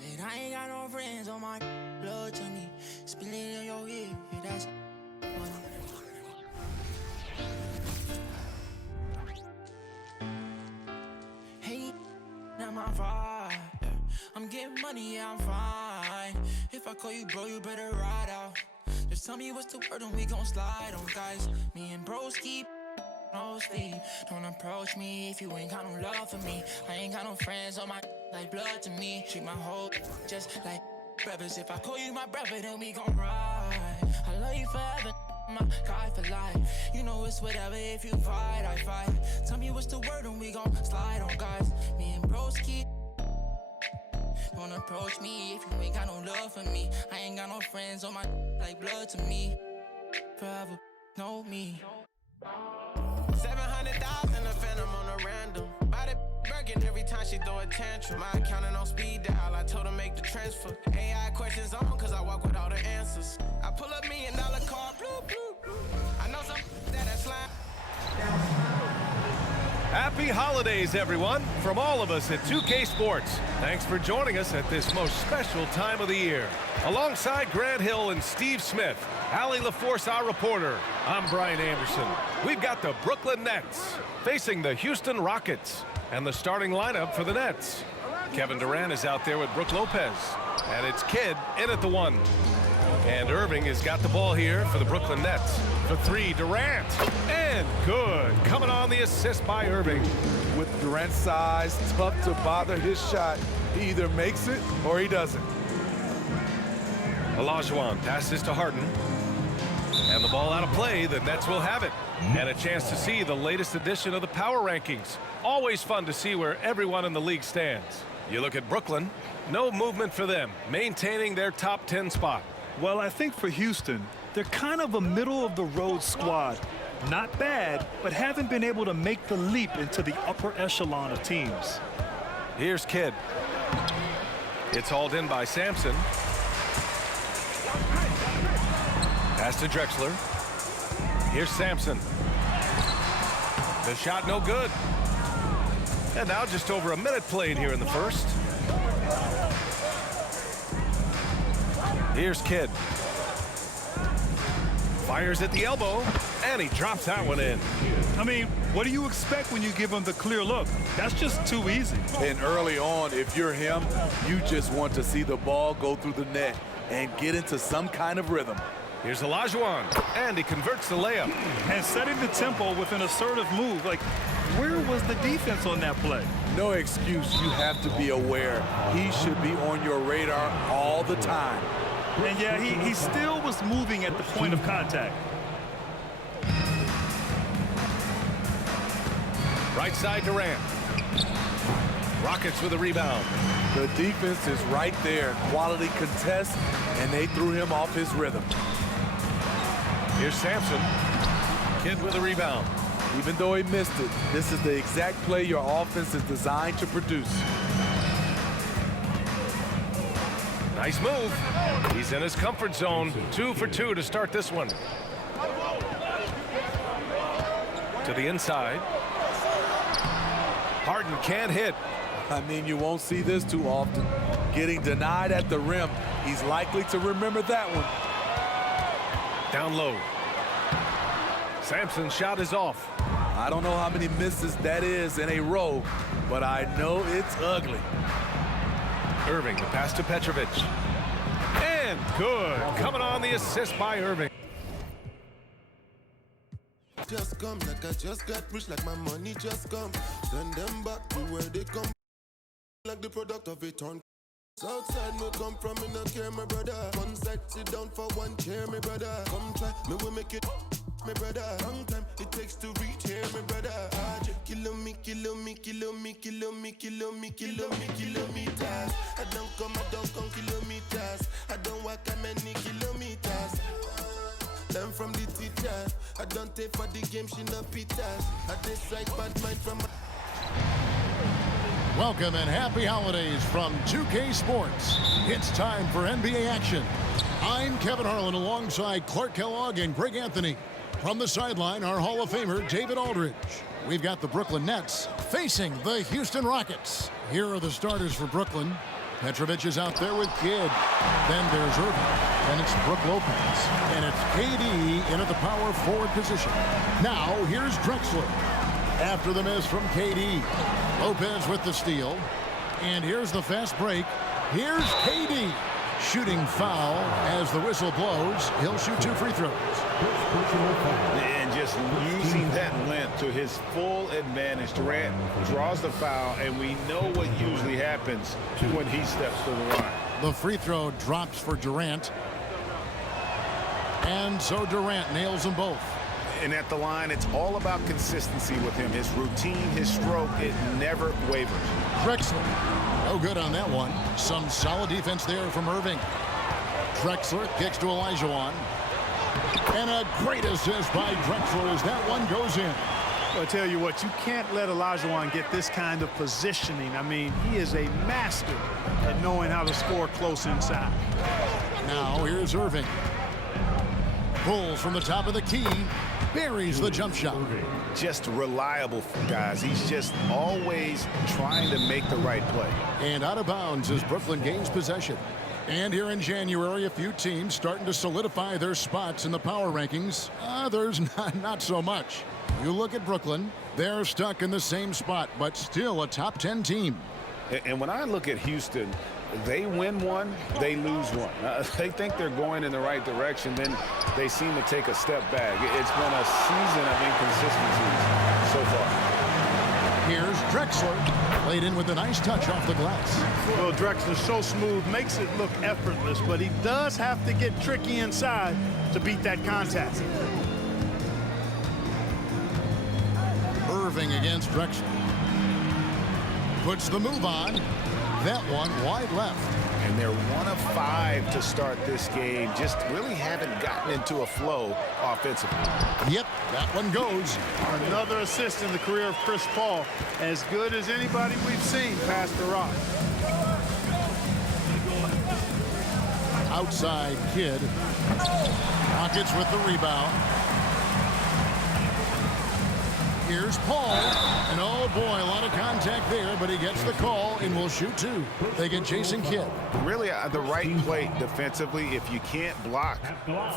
Said I ain't got no friends on my blood to me. Spin it in your ear, that's funny. Hey, not my vibe. I'm getting money, yeah, I'm fine. If I call you bro, you better ride out. Just tell me what's the word and we gon' slide on, guys. Me and bros keep no sleep. Don't approach me if you ain't got no love for me. I ain't got no friends on my like blood to me. Treat my whole just like brothers. If I call you my brother, then we gon' ride. I love you forever, my guy for life. You know it's whatever, if you fight, I fight. Tell me what's the word and we gon' slide on, guys. Me and bros keep. Don't approach me if you ain't got no love for me. I ain't got no friends on my like blood to me. Forever, know me. 700,000 a phantom on a random. Buy the Birkin every time she throw a tantrum. My accountant on speed dial, I told her make the transfer. AI questions on cause I walk with all the answers. I pull up $1 million car, blue, blue, blue. I know some that slime. Happy holidays, everyone, from all of us at 2K Sports. Thanks for joining us at this most special time of the year. Alongside Grant Hill and Steve Smith, Allie LaForce, our reporter, I'm Brian Anderson. We've got the Brooklyn Nets facing the Houston Rockets, and the starting lineup for the Nets. Kevin Durant is out there with Brook Lopez, and it's Kidd in at the 1. And Irving has got the ball here for the Brooklyn Nets. For 3, Durant. And good. Coming on the assist by Irving. With Durant's size, tough to bother his shot. He either makes it or he doesn't. Olajuwon passes to Harden. And the ball out of play. The Nets will have it. And a chance to see the latest edition of the power rankings. Always fun to see where everyone in the league stands. You look at Brooklyn. No movement for them. Maintaining their top 10 spot. Well, I think for Houston, they're kind of a middle-of-the-road squad. Not bad, but haven't been able to make the leap into the upper echelon of teams. Here's Kidd. It's hauled in by Samson. Pass to Drexler. Here's Samson. The shot no good. And now just over a minute played here in the first. Here's Kidd. Fires at the elbow, and he drops that one in. I mean, what do you expect when you give him the clear look? That's just too easy. And early on, if you're him, you just want to see the ball go through the net and get into some kind of rhythm. Here's Olajuwon, and he converts the layup. And setting the tempo with an assertive move. Like, where was the defense on that play? No excuse. You have to be aware. He should be on your radar all the time. And yeah, he still was moving at the point of contact. Right side Durant. Rockets with a rebound. The defense is right there. Quality contest, and they threw him off his rhythm. Here's Samson. Kidd with a rebound. Even though he missed it, this is the exact play your offense is designed to produce. Nice move. He's in his comfort zone. 2 for 2 to start this one. To the inside. Harden can't hit. I mean, you won't see this too often. Getting denied at the rim. He's likely to remember that one. Down low. Samson's shot is off. I don't know how many misses that is in a row, but I know it's ugly. Irving, the pass to Petrovic. And good. Coming on the assist by Irving. Just come like I just got rich, like my money just come. Send them back to where they come. Like the product of a turn. Outside me come from, me no care, my brother. One side, sit down for one chair, my brother. Come try, me will make it, my brother. Long time it takes to reach here, my brother. Kilometers. I don't come kilometers. I don't walk how many kilometers. Learn from the teacher. I don't take for the game, she no pitas. I decide bad mind from. Welcome and happy holidays from 2K Sports. It's time for NBA action. I'm Kevin Harlan alongside Clark Kellogg and Greg Anthony. From the sideline, our Hall of Famer, David Aldridge. We've got the Brooklyn Nets facing the Houston Rockets. Here are the starters for Brooklyn. Petrovic is out there with Kidd. Then there's Irving. Then it's Brook Lopez. And it's KD in at the power forward position. Now here's Drexler. After the miss from KD. Lopez with the steal. And here's the fast break. Here's KD. Shooting foul as the whistle blows. He'll shoot 2 free throws. And just using that length to his full advantage. Durant draws the foul, and we know what usually happens when he steps to the line. The free throw drops for Durant. And so Durant nails them both. And at the line, it's all about consistency with him. His routine, his stroke, it never wavers. Drexler. No good on that one. Some solid defense there from Irving. Drexler kicks to Olajuwon. And a great assist by Drexler as that one goes in. Well, I tell you what, you can't let Olajuwon get this kind of positioning. I mean, he is a master at knowing how to score close inside. Now here's Irving. Pulls from the top of the key. Buries the jump shot. Just reliable, guys. He's just always trying to make the right play. And out of bounds as Brooklyn gains possession. And here in January, a few teams starting to solidify their spots in the power rankings. Others not so much. You look at Brooklyn, they're stuck in the same spot, but still a top 10 team. And when I look at Houston, they win one, they lose one. They think they're going in the right direction, then they seem to take a step back. It's been a season of inconsistencies so far. Here's Drexler, laid in with a nice touch off the glass. Well, Drexler's so smooth, makes it look effortless, but he does have to get tricky inside to beat that contact. Irving against Drexler. Puts the move on. That one wide left. And they're 1 of 5 to start this game. Just really haven't gotten into a flow offensively. Yep, that one goes. Another assist in the career of Chris Paul. As good as anybody we've seen past the rock. Outside Kidd. Rockets with the rebound. Here's Paul. And oh boy, a lot of contact there, but he gets the call and will shoot 2. They get Jason Kidd. Really the right play defensively. If you can't block,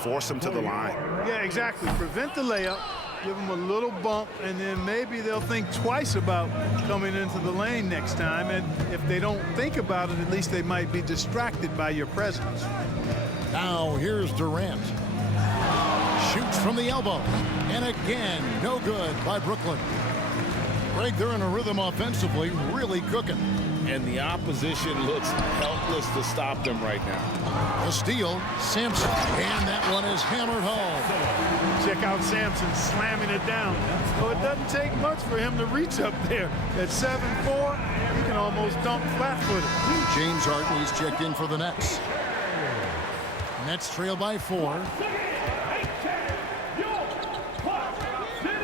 force them to the line. Yeah, exactly. Prevent the layup, give them a little bump, and then maybe they'll think twice about coming into the lane next time. And if they don't think about it, at least they might be distracted by your presence. Now here's Durant. Shoots from the elbow. And again, no good by Brooklyn. Greg, they're in a rhythm offensively, really cooking. And the opposition looks helpless to stop them right now. A steal, Samson. And that one is hammered home. Check out Samson slamming it down. Well, it doesn't take much for him to reach up there. At 7'4", he can almost dunk flat-footed. James Harden, he's checked in for the Nets. Nets trail by 4.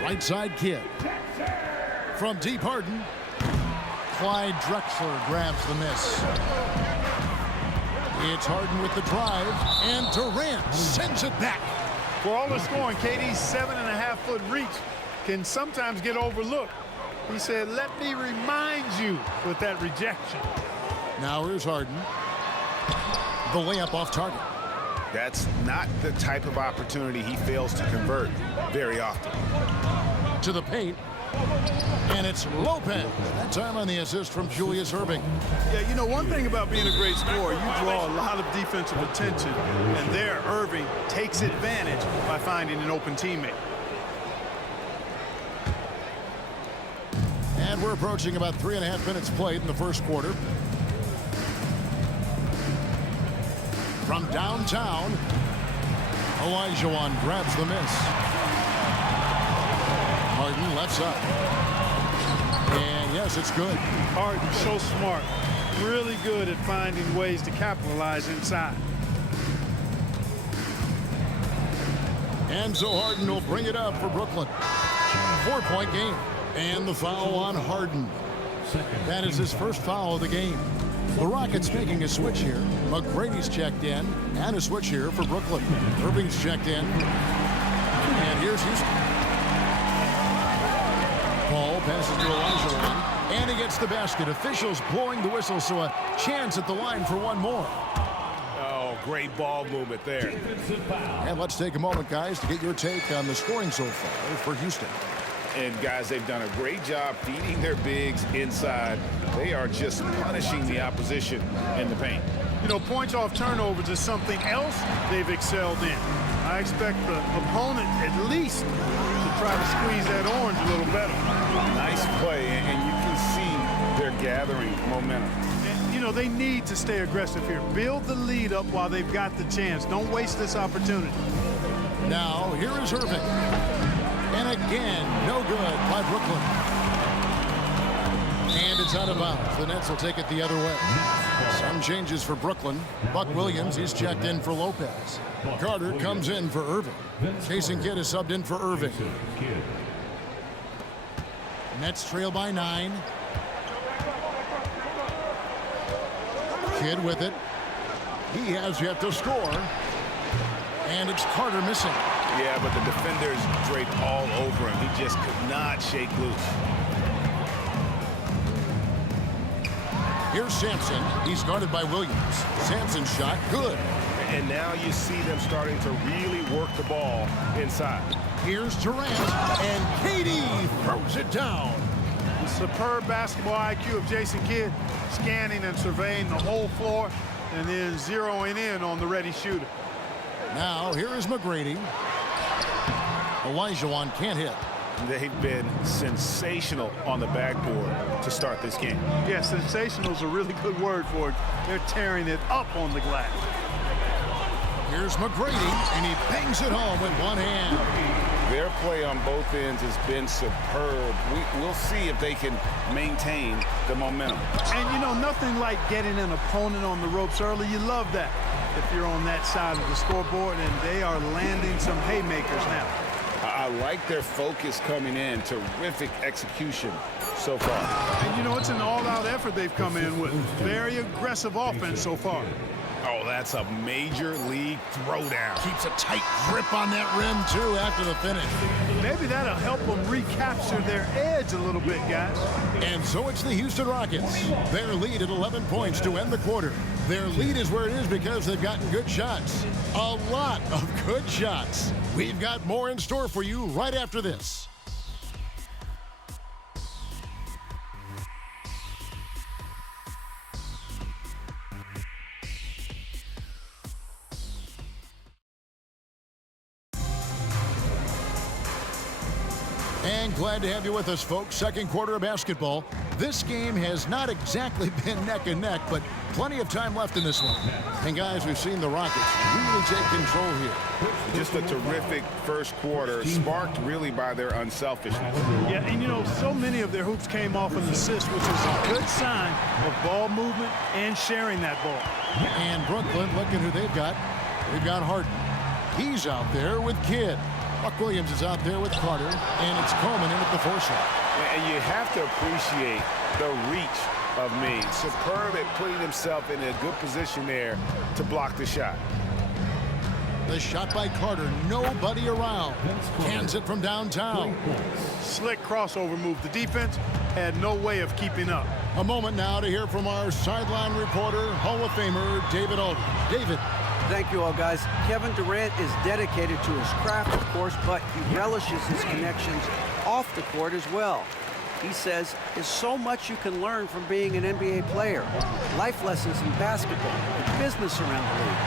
Right side Kidd. From deep Harden. Clyde Drexler grabs the miss. It's Harden with the drive. And Durant sends it back. For all the scoring, KD's 7.5-foot reach can sometimes get overlooked. He said, let me remind you with that rejection. Now here's Harden. The layup off target. That's not the type of opportunity he fails to convert very often. To the paint. And it's Lopez. That time on the assist from Julius Irving. Yeah, you know, one thing about being a great scorer, you draw a lot of defensive attention. And there, Irving takes advantage by finding an open teammate. And we're approaching about 3.5 minutes played in the first quarter. From downtown, Olajuwon grabs the miss. Harden lefts up. And yes, it's good. Harden, so smart. Really good at finding ways to capitalize inside. And so Harden will bring it up for Brooklyn. 4-point game. And the foul on Harden. That is his first foul of the game. The Rockets making a switch here. McGrady's checked in. And a switch here for Brooklyn. Irving's checked in. And here's Houston. Paul passes to Olajuwon. And he gets the basket. Officials blowing the whistle, so a chance at the line for one more. Oh, great ball movement there. And let's take a moment, guys, to get your take on the scoring so far for Houston. And, guys, they've done a great job feeding their bigs inside. They are just punishing the opposition in the paint. You know, points off turnovers is something else they've excelled in. I expect the opponent at least to try to squeeze that orange a little better. Nice play, and you can see they're gathering momentum. And, you know, they need to stay aggressive here. Build the lead up while they've got the chance. Don't waste this opportunity. Now, here is Irving. And again, no good by Brooklyn. And it's out of bounds. The Nets will take it the other way. Some changes for Brooklyn. Buck Williams, he's checked in for Lopez. Carter comes in for Irving. Jason Kidd is subbed in for Irving. Nets trail by 9. Kidd with it. He has yet to score. And it's Carter missing. Yeah, but the defenders draped all over him. He just could not shake loose. Here's Samson. He's guarded by Williams. Samson's shot, good. And now you see them starting to really work the ball inside. Here's Durant, and KD throws it down. The superb basketball IQ of Jason Kidd, scanning and surveying the whole floor, and then zeroing in on the ready shooter. Now, here is McGrady. Olajuwon can't hit. They've been sensational on the backboard to start this game. Yeah, sensational is a really good word for it. They're tearing it up on the glass. Here's McGrady, and he bangs it home with one hand. Their play on both ends has been superb. We'll see if they can maintain the momentum. And, you know, nothing like getting an opponent on the ropes early. You love that if you're on that side of the scoreboard, and they are landing some haymakers now. I like their focus coming in. Terrific execution so far. And, you know, it's an all-out effort they've come in with. Very aggressive offense so far. Oh, that's a major league throwdown. Keeps a tight grip on that rim, too, after the finish. Maybe that'll help them recapture their edge a little bit, guys. And so it's the Houston Rockets. Their lead at 11 points to end the quarter. Their lead is where it is because they've gotten good shots. A lot of good shots. We've got more in store for you right after this. And glad to have you with us, folks. Second quarter of basketball. This game has not exactly been neck and neck, but plenty of time left in this one. And guys, we've seen the Rockets really take control here. Just a terrific first quarter, sparked really by their unselfishness. Yeah, and you know, so many of their hoops came off an assist, which is a good sign of ball movement and sharing that ball. And Brooklyn, look at who they've got. They've got Harden. He's out there with Kidd. Buck Williams is out there with Carter, and it's Coleman in at the foreshot. And you have to appreciate the reach of Ming. Superb at putting himself in a good position there to block the shot. The shot by Carter, nobody around. Hands it from downtown. Slick crossover move. The defense had no way of keeping up. A moment now to hear from our sideline reporter, Hall of Famer David Aldridge. David. Thank you all, guys. Kevin Durant is dedicated to his craft, of course, but he relishes his connections off the court as well. He says there's so much you can learn from being an NBA player. Life lessons in basketball, business around the league.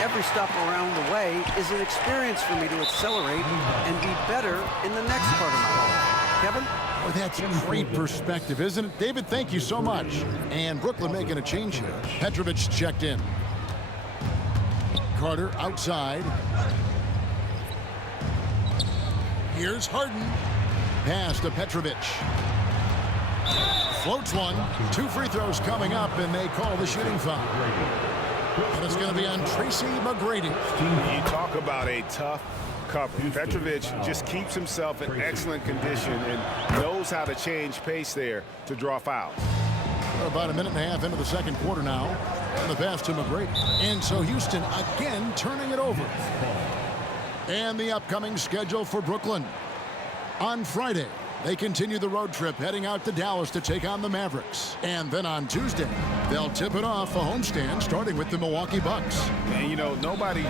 Every stop around the way is an experience for me to accelerate and be better in the next part of my life. Kevin? Oh, that's great perspective, isn't it? David, thank you so much. And Brooklyn making a change here. Petrovic checked in. Carter outside. Here's Harden. Pass to Petrovic. Floats one. 2 free throws coming up, and they call the shooting foul. And it's going to be on Tracy McGrady. You talk about a tough cover. Petrovic just keeps himself in excellent condition and knows how to change pace there to draw fouls. We're about a minute and a half into the second quarter now. And the pass to McGrady. And so Houston again turning it over. And the upcoming schedule for Brooklyn. On Friday, They continue the road trip, heading out to Dallas to take on the Mavericks. And then on Tuesday, they'll tip it off a homestand, starting with the Milwaukee Bucks. And, you know, nobody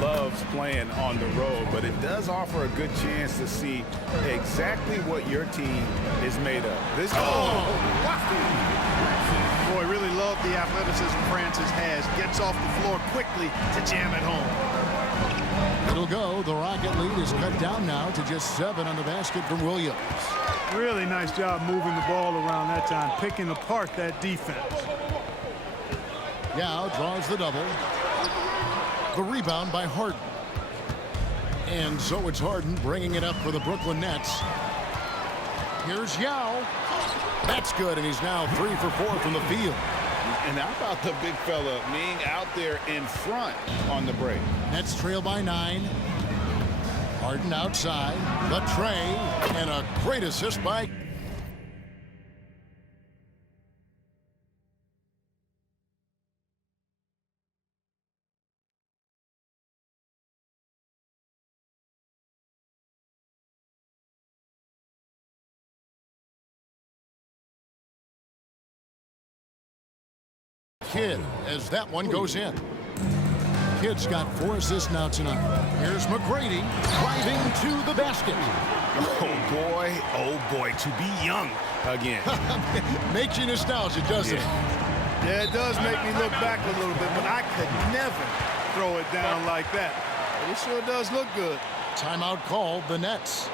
loves playing on the road, but it does offer a good chance to see exactly what your team is made of. Boy, really love the athleticism Francis has. Gets off the floor quickly to jam it home. It'll go. The Rocket lead is cut down now to just 7 on the basket from Williams. Really nice job moving the ball around that time, picking apart that defense. Yao draws the double. The rebound by Harden. And so it's Harden bringing it up for the Brooklyn Nets. Here's Yao. That's good, and he's now 3 for 4 from the field. And how about the big fella Ming out there in front on the break? Nets trail by 9. Harden outside. The tray. And a great assist by... Kidd as that one goes in. Kidd's got 4 assists now tonight. Here's McGrady driving to the basket. Oh boy, to be young again. Makes you nostalgic, doesn't it? Yeah, it does make me look back a little bit, but I could never throw it down like that. But it sure does look good. Timeout called, the Nets.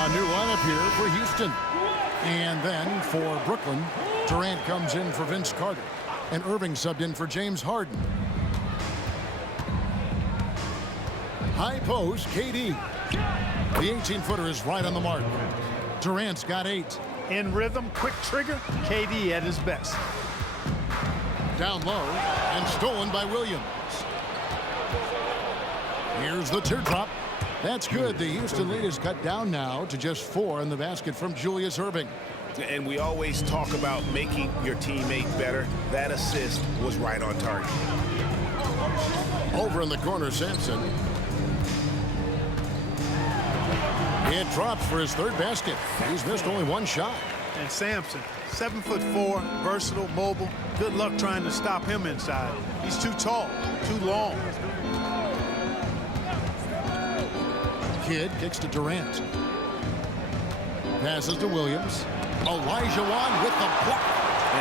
A new lineup here for Houston. And then for Brooklyn, Durant comes in for Vince Carter. And Irving subbed in for James Harden. High post, KD. The 18-footer is right on the mark. Durant's got 8. In rhythm, quick trigger, KD at his best. Down low and stolen by Williams. Here's the teardrop. That's good. The Houston lead is cut down now to just 4 in the basket from Julius Erving. And we always talk about making your teammate better. That assist was right on target. Over in the corner, Samson. It drops for his 3rd basket. He's missed only 1 shot. And Samson, 7'4", versatile, mobile. Good luck trying to stop him inside. He's too tall, too long. Kidd kicks to Durant. Passes to Williams. Olajuwon with the block.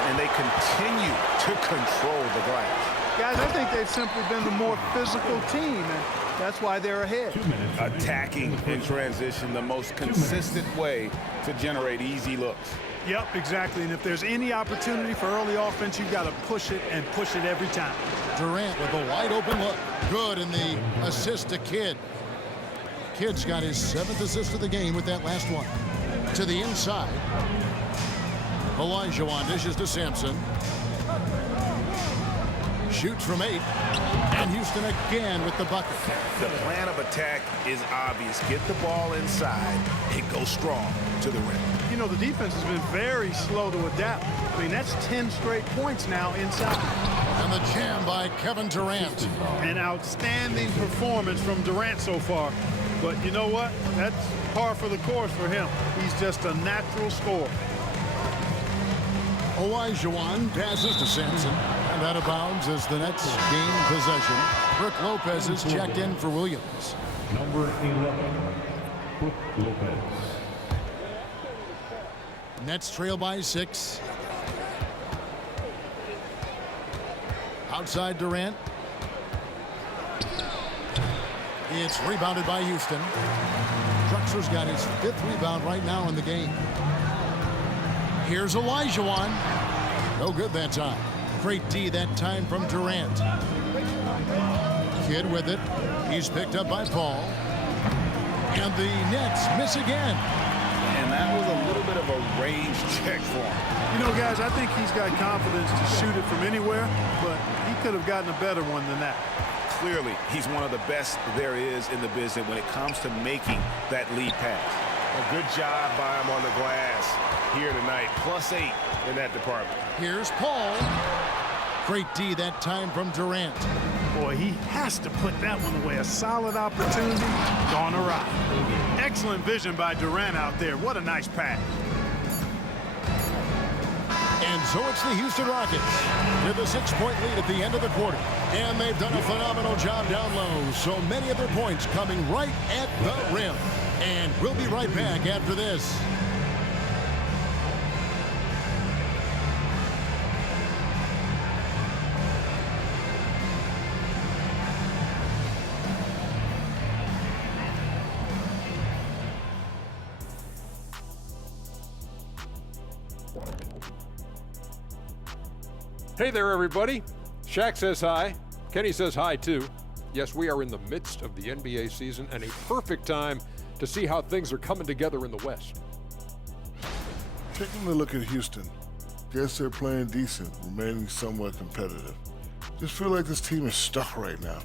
And they continue to control the glass. Guys, I think they've simply been the more physical team, and that's why they're ahead. Attacking in transition, the most consistent way to generate easy looks. Yep, exactly. And if there's any opportunity for early offense, you've got to push it and push it every time. Durant with a wide open look. Good in the assist to Kidd. Kidd's got his 7th assist of the game with that last one. To the inside. Olajuwon dishes to Samson. Shoots from 8. And Houston again with the bucket. The plan of attack is obvious. Get the ball inside and go strong to the rim. You know, the defense has been very slow to adapt. I mean, that's 10 straight points now inside. And the jam by Kevin Durant. An outstanding performance from Durant so far. But you know what? That's par for the course for him. He's just a natural scorer. Olajuwon passes to Samson. And out of bounds as the Nets gain possession. Brook Lopez is checked in for Williams. Number 11, Brook Lopez. Nets trail by 6. Outside Durant. It's rebounded by Houston. Drexler's got his 5th rebound right now in the game. Here's Olajuwon. No good that time. Great D that time from Durant. Kidd with it. He's picked up by Paul. And the Nets miss again. And that was a little bit of a range check for him. You know, guys, I think he's got confidence to shoot it from anywhere, but he could have gotten a better one than that. Clearly, he's one of the best there is in the business when it comes to making that lead pass. A good job by him on the glass here tonight. +8 in that department. Here's Paul. Great D that time from Durant. Boy, he has to put that one away. A solid opportunity gone awry. Excellent vision by Durant out there. What a nice pass. And so it's the Houston Rockets with a 6-point lead at the end of the quarter. And they've done a phenomenal job down low. So many of their points coming right at the rim. And we'll be right back after this. Hey there, everybody. Shaq says hi. Kenny says hi, too. Yes, we are in the midst of the NBA season and a perfect time to see how things are coming together in the West. Taking a look at Houston, guess they're playing decent, remaining somewhat competitive. Just feel like this team is stuck right now.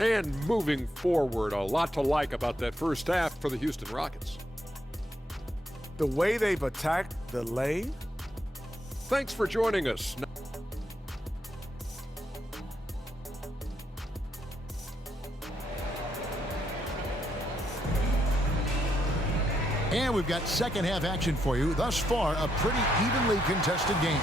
And moving forward, a lot to like about that first half for the Houston Rockets. The way they've attacked the lane. Thanks for joining us. And we've got second half action for you. Thus far, a pretty evenly contested game.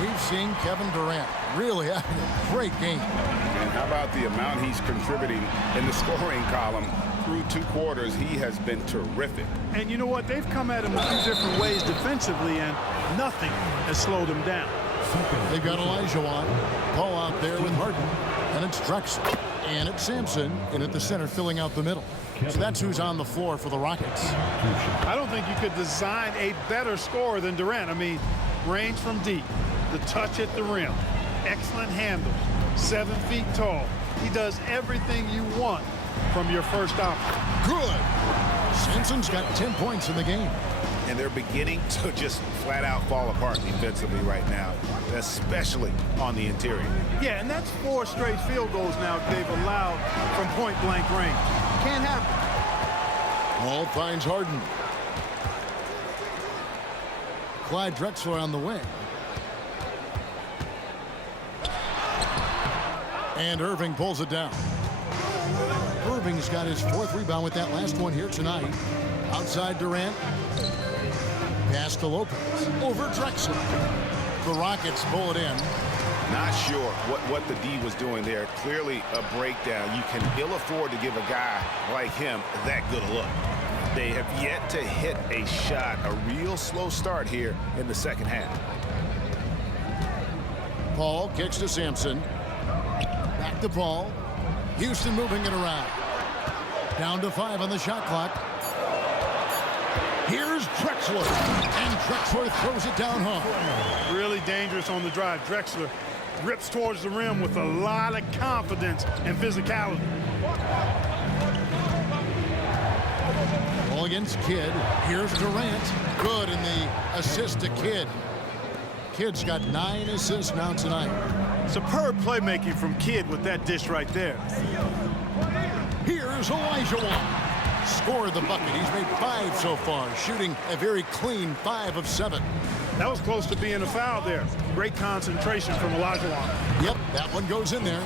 We've seen Kevin Durant really having a great game. And how about the amount he's contributing in the scoring column? Through 2 quarters, he has been terrific. And you know what? They've come at him a few different ways defensively, and nothing has slowed him down. They've got Olajuwon. Ball out there with Harden. And it's Drexler. And it's Samson in at the center, filling out the middle. So that's who's on the floor for the Rockets. I don't think you could design a better scorer than Durant. I mean, range from deep, the touch at the rim, excellent handle, 7 feet tall. He does everything you want from your first option. Good. Samson's got 10 points in the game. And they're beginning to just flat out fall apart defensively right now, especially on the interior. Yeah, and that's 4 straight field goals now they've allowed from point-blank range. Can't happen. Ball finds Harden. Clyde Drexler on the wing. And Irving pulls it down. Irving's got his 4th rebound with that last one here tonight. Outside Durant. Pass to Lopez. Over Drexler. The Rockets pull it in. Not sure what the D was doing there. Clearly a breakdown. You can ill afford to give a guy like him that good a look. They have yet to hit a shot. A real slow start here in the second half. Paul kicks to Samson. Back to Paul. Houston moving it around. Down to 5 on the shot clock. Here's Drexler. And Drexler throws it down home. Really dangerous on the drive. Drexler rips towards the rim with a lot of confidence and physicality. Ball against Kidd. Here's Durant. Good in the assist to Kidd. Kidd's got 9 assists now tonight. Superb playmaking from Kidd with that dish right there. Here's Olajuwon. Scored the bucket. He's made 5 so far, shooting a very clean 5 of 7. That was close to being a foul there. Great concentration from Olajuwon. Yep, that one goes in there.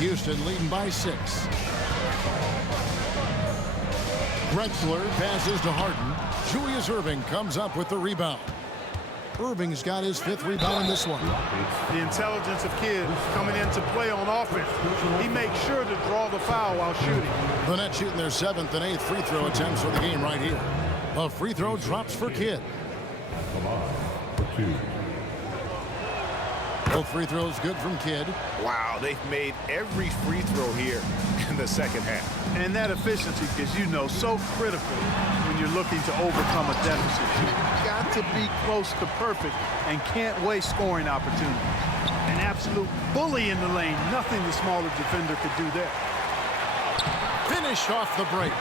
Houston leading by 6. Drexler passes to Harden. Julius Irving comes up with the rebound. Irving's got his 5th rebound in this one. The intelligence of Kidd coming into play on offense. He makes sure to draw the foul while shooting. The Nets shooting their 7th and 8th free throw attempts for the game right here. A free throw drops for Kidd. Both free throws good from Kidd. Wow, they've made every free throw here in the second half. And that efficiency, as you know, so critical when you're looking to overcome a deficit. You've got to be close to perfect and can't waste scoring opportunities. An absolute bully in the lane. Nothing the smaller defender could do there. Finished off the break.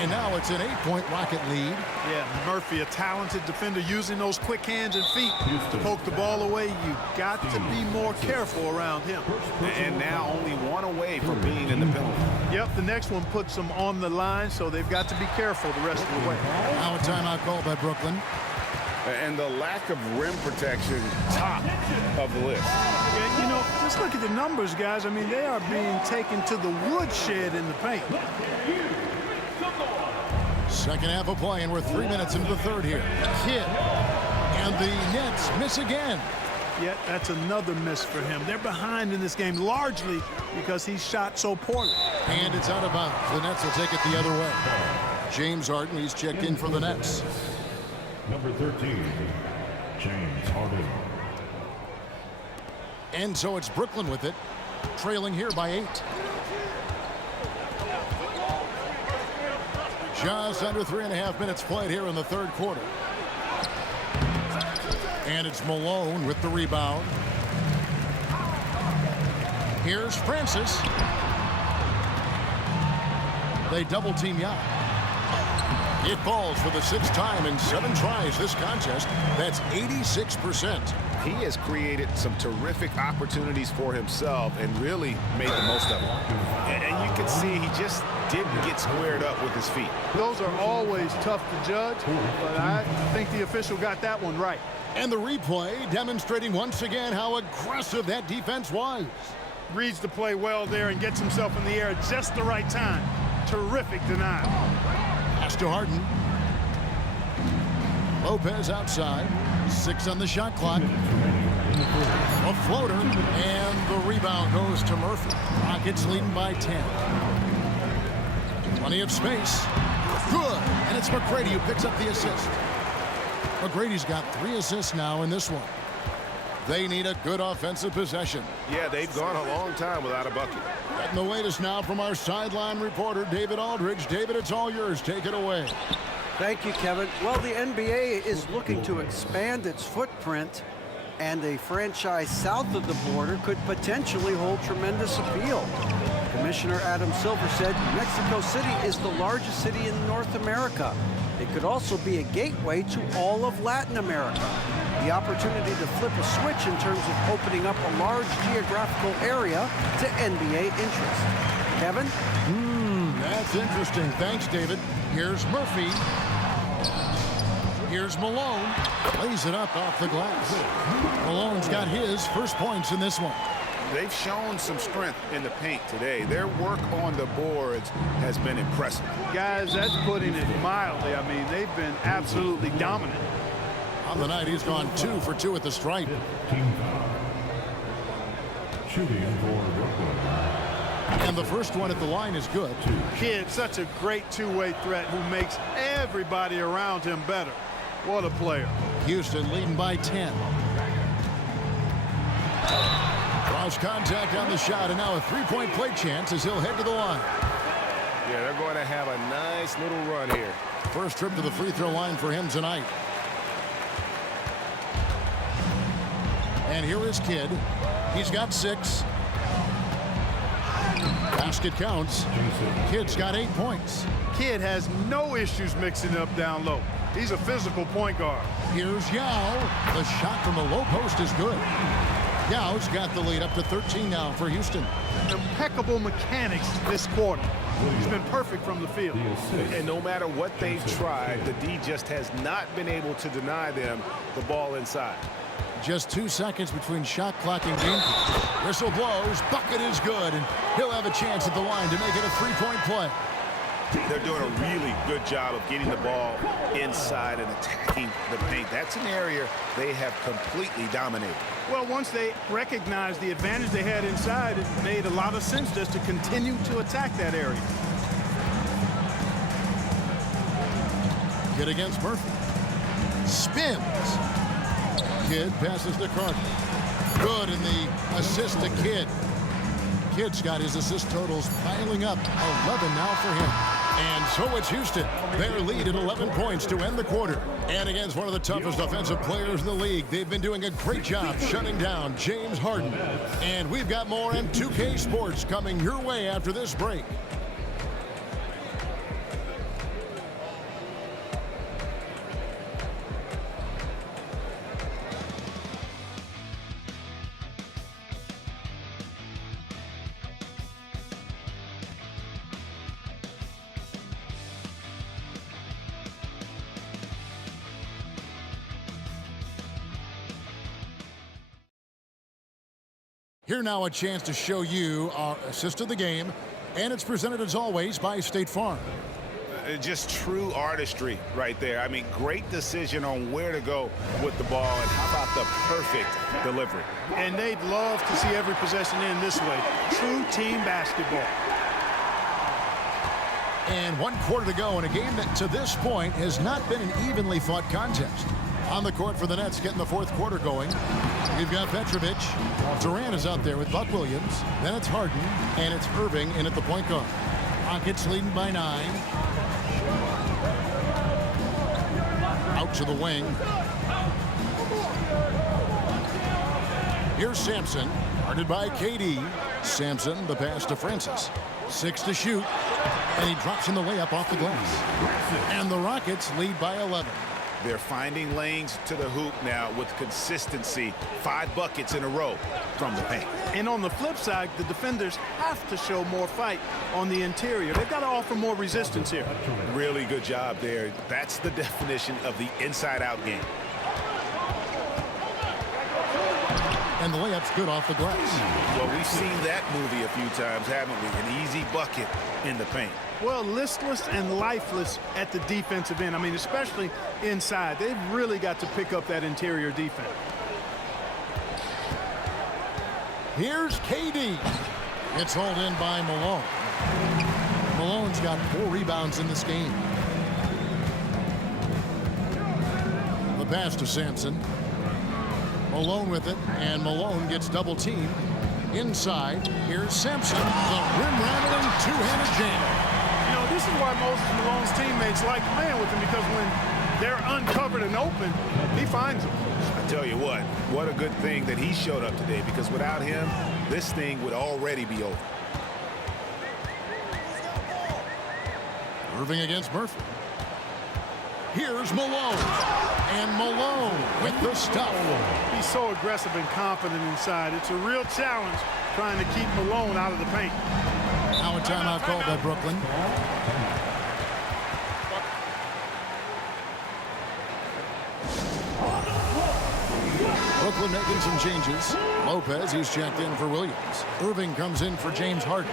And now it's an 8-point Rocket lead. Yeah, Murphy, a talented defender, using those quick hands and feet to poke the ball away. You've got to be more careful around him. And now only 1 away from being in the penalty. Yep, the next one puts them on the line, so they've got to be careful the rest of the way. Now a timeout called by Brooklyn. And the lack of rim protection, top of the list. Yeah, you know, just look at the numbers, guys. I mean, they are being taken to the woodshed in the paint. Second half of play, and we're 3 minutes into the third here. Kidd. And the Nets miss again. Yet that's another miss for him. They're behind in this game largely because he shot so poorly. And it's out of bounds. The Nets will take it the other way. James Harden, he's checked in for the Nets. Number 13, James Harden. And so it's Brooklyn with it, trailing here by 8. Just under 3.5 minutes played here in the third quarter. And it's Malone with the rebound. Here's Francis. They double team Yao. It falls for the 6th time in 7 tries this contest. That's 86%. He has created some terrific opportunities for himself and really made the most of them. And you can see he just didn't get squared up with his feet. Those are always tough to judge, but I think the official got that one right. And the replay demonstrating once again how aggressive that defense was. Reads the play well there and gets himself in the air at just the right time. Terrific denial. Pass to Harden. Lopez outside. 6 on the shot clock. A floater, and the rebound goes to Murphy. Rockets leading by 10. Plenty of space. Good, and it's McGrady who picks up the assist. McGrady's got 3 assists now in this one. They need a good offensive possession. Yeah, they've gone a long time without a bucket. Getting the latest now from our sideline reporter, David Aldridge. David, it's all yours. Take it away. Thank you, Kevin. Well, the NBA is looking to expand its footprint, and a franchise south of the border could potentially hold tremendous appeal. Commissioner Adam Silver said Mexico City is the largest city in North America. It could also be a gateway to all of Latin America. The opportunity to flip a switch in terms of opening up a large geographical area to NBA interest. Kevin? That's interesting. Thanks, David. Here's Murphy. Here's Malone. Lays it up off the glass. Malone's got his first points in this one. They've shown some strength in the paint today. Their work on the boards has been impressive. Guys, that's putting it mildly. I mean, they've been absolutely dominant. On the night, he's gone 2 for 2 at the stripe. Team foul. Shooting for Brooklyn. And the first one at the line is good. Kidd, such a great two-way threat who makes everybody around him better. What a player. Houston leading by 10. Cross contact on the shot, and now a 3-point play chance as he'll head to the line. Yeah, they're going to have a nice little run here. First trip to the free throw line for him tonight. And here is Kidd. He's got 6. Basket counts. Kidd's got 8 points. Kidd has no issues mixing up down low. He's a physical point guard. Here's Yao. The shot from the low post is good. Yao's got the lead up to 13 now for Houston. Impeccable mechanics this quarter. He's been perfect from the field. And no matter what they've tried, the D just has not been able to deny them the ball inside. Just 2 seconds between shot clock and game. Whistle blows. Bucket is good, and he'll have a chance at the line to make it a 3-point play. They're doing a really good job of getting the ball inside and attacking the paint. That's an area they have completely dominated. Well, once they recognized the advantage they had inside, it made a lot of sense just to continue to attack that area. Kidd against Murphy. Spins. Kidd passes to Carter. Good, and the assist to Kidd. Kidd's got his assist totals piling up. 11 now for him. And so it's Houston. Their lead at 11 points to end the quarter. And against one of the toughest offensive players in the league, they've been doing a great job shutting down James Harden. And we've got more M2K Sports coming your way after this break. Here now a chance to show you our assist of the game, and it's presented as always by State Farm. Just true artistry right there. I mean, great decision on where to go with the ball, and how about the perfect delivery. And they'd love to see every possession end this way. True team basketball. And 1 quarter to go in a game that to this point has not been an evenly fought contest. On the court for the Nets getting the 4th quarter going. We've got Petrovic. Durant is out there with Buck Williams. Then it's Harden, and it's Irving in at the point guard. Rockets leading by 9. Out to the wing. Here's Samson, guarded by KD. Samson, the pass to Francis. 6 to shoot, and he drops in the layup off the glass. And the Rockets lead by 11. They're finding lanes to the hoop now with consistency. 5 buckets in a row from the paint. And on the flip side, the defenders have to show more fight on the interior. They've got to offer more resistance here. Really good job there. That's the definition of the inside-out game. And the layup's good off the glass. Well, we've seen that movie a few times, haven't we? An easy bucket in the paint. Well, listless and lifeless at the defensive end. I mean, especially inside. They've really got to pick up that interior defense. Here's KD. It's hauled in by Malone. Malone's got 4 rebounds in this game. The pass to Samson. Malone with it, and Malone gets double teamed. Inside, here's Samson. The rim-rattling two-handed jam. You know, this is why Moses Malone's teammates like playing with him, because when they're uncovered and open, he finds them. I tell you what a good thing that he showed up today, because without him, this thing would already be over. Irving against Murphy. Here's Malone. And Malone with the stuff. He's so aggressive and confident inside. It's a real challenge trying to keep Malone out of the paint. Now a timeout called by Brooklyn. Brooklyn making some changes. Lopez, he's checked in for Williams. Irving comes in for James Harden.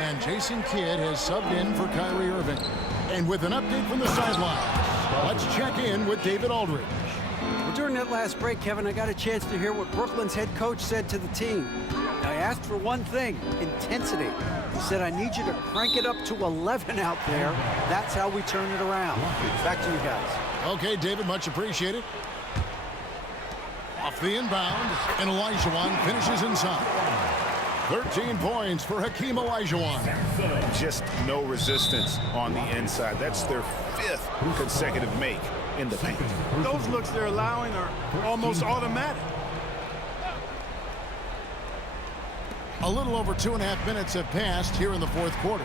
And Jason Kidd has subbed in for Kyrie Irving. And with an update from the sideline, let's check in with David Aldridge. Well, during that last break, Kevin, I got a chance to hear what Brooklyn's head coach said to the team. I asked for one thing, intensity. He said, I need you to crank it up to 11 out there. That's how we turn it around. Back to you guys. Okay, David, much appreciated. Off the inbound, and Olajuwon finishes inside. 13 points for Hakeem Olajuwon. Just no resistance on the inside. That's their 5th consecutive make in the paint. Those looks they're allowing are almost automatic. A little over 2.5 minutes have passed here in the 4th quarter.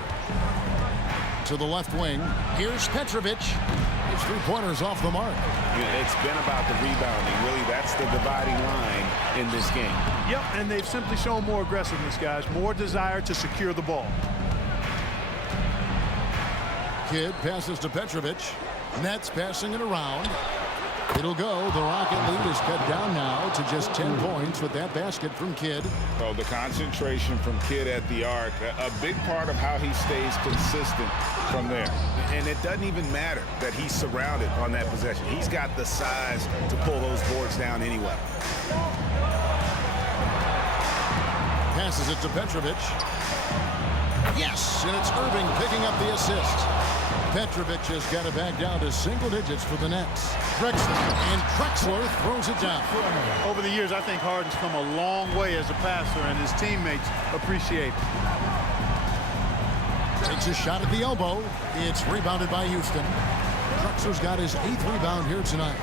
To the left wing, here's Petrovic. His 3-pointers off the mark. It's been about the rebounding. Really, that's the dividing line in this game. Yep, and they've simply shown more aggressiveness, guys. More desire to secure the ball. Kidd passes to Petrovic. Nets passing it around. It'll go. The Rocket lead is cut down now to just 10 points with that basket from Kidd. Oh, the concentration from Kidd at the arc, a big part of how he stays consistent from there. And it doesn't even matter that he's surrounded on that possession. He's got the size to pull those boards down anyway. Passes it to Petrovic. Yes, and it's Irving picking up the assist. Petrovic has got it back down to single digits for the Nets. Drexler throws it down. Over the years, I think Harden's come a long way as a passer, and his teammates appreciate it. Takes a shot at the elbow. It's rebounded by Houston. Drexler's got his 8th rebound here tonight.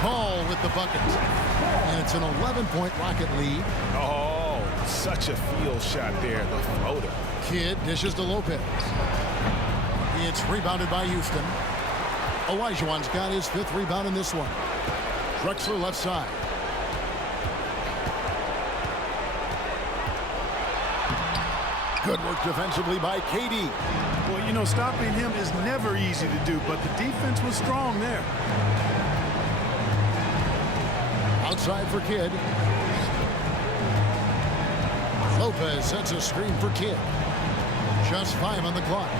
Paul with the bucket. And it's an 11-point Rocket lead. Oh, such a field shot there, the floater. Kidd dishes to Lopez. It's rebounded by Houston. Olajuwon's got his 5th rebound in this one. Drexler left side. Good work defensively by KD. Well, you know, stopping him is never easy to do, but the defense was strong there. Outside for Kidd. Lopez sets a screen for Kidd. Just 5 on the clock.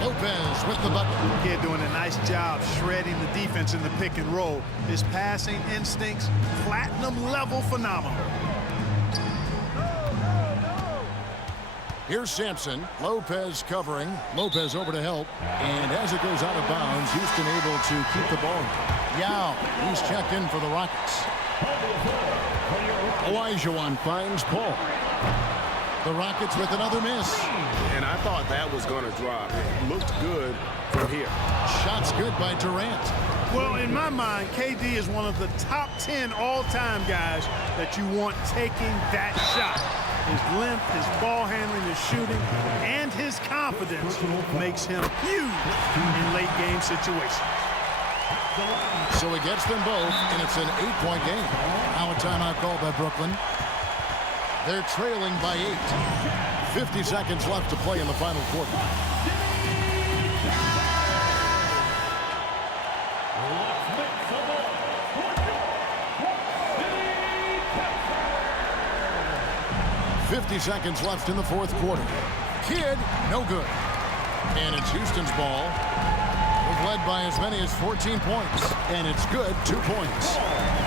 Lopez with the bucket. Kidd doing a nice job shredding the defense in the pick and roll. His passing instincts, platinum level phenomenal. Here's Samson. Lopez covering. Lopez over to help. And as it goes out of bounds, Houston able to keep the ball. Yao, he's checked in for the Rockets. Olajuwon finds Paul. The Rockets with another miss. And I thought that was going to drop. It looked good from here. Shots good by Durant. Well, in my mind, KD is one of the top 10 all-time guys that you want taking that shot. His length, his ball handling, his shooting, and his confidence makes him huge in late-game situations. So he gets them both, and it's an 8-point game. Now a timeout called by Brooklyn. They're trailing by 8. 50 seconds left to play in the final quarter. Seconds left in the fourth quarter. Kidd, no good. And it's Houston's ball. They've led by as many as 14 points. And it's good, 2 points.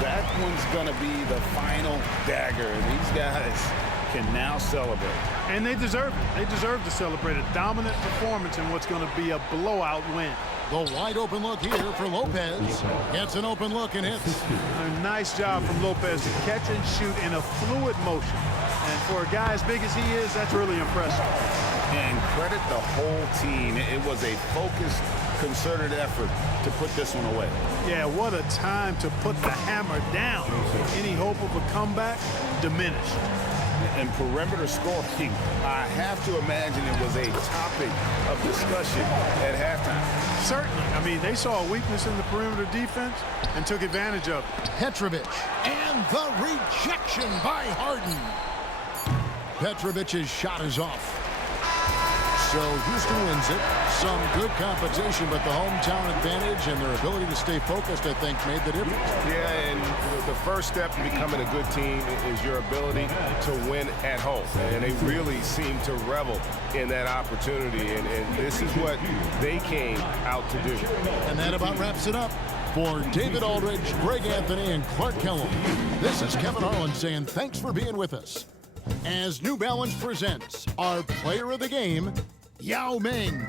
That one's going to be the final dagger. And these guys can now celebrate. And they deserve it. They deserve to celebrate a dominant performance in what's going to be a blowout win. The wide open look here for Lopez. Gets an open look and hits. A nice job from Lopez to catch and shoot in a fluid motion. And for a guy as big as he is, that's really impressive. And credit the whole team. It was a focused, concerted effort to put this one away. Yeah, what a time to put the hammer down. Any hope of a comeback diminished. And perimeter scoring, I have to imagine it was a topic of discussion at halftime. Certainly. I mean, they saw a weakness in the perimeter defense and took advantage of it. Petrovic. And the rejection by Harden. Petrovic's shot is off. So Houston wins it. Some good competition, but the hometown advantage and their ability to stay focused, I think, made the difference. Yeah, and the first step in becoming a good team is your ability to win at home. And they really seem to revel in that opportunity, and this is what they came out to do. And that about wraps it up. For David Aldridge, Greg Anthony, and Clark Kellogg, this is Kevin Harlan saying thanks for being with us. As New Balance presents our player of the game, Yao Ming.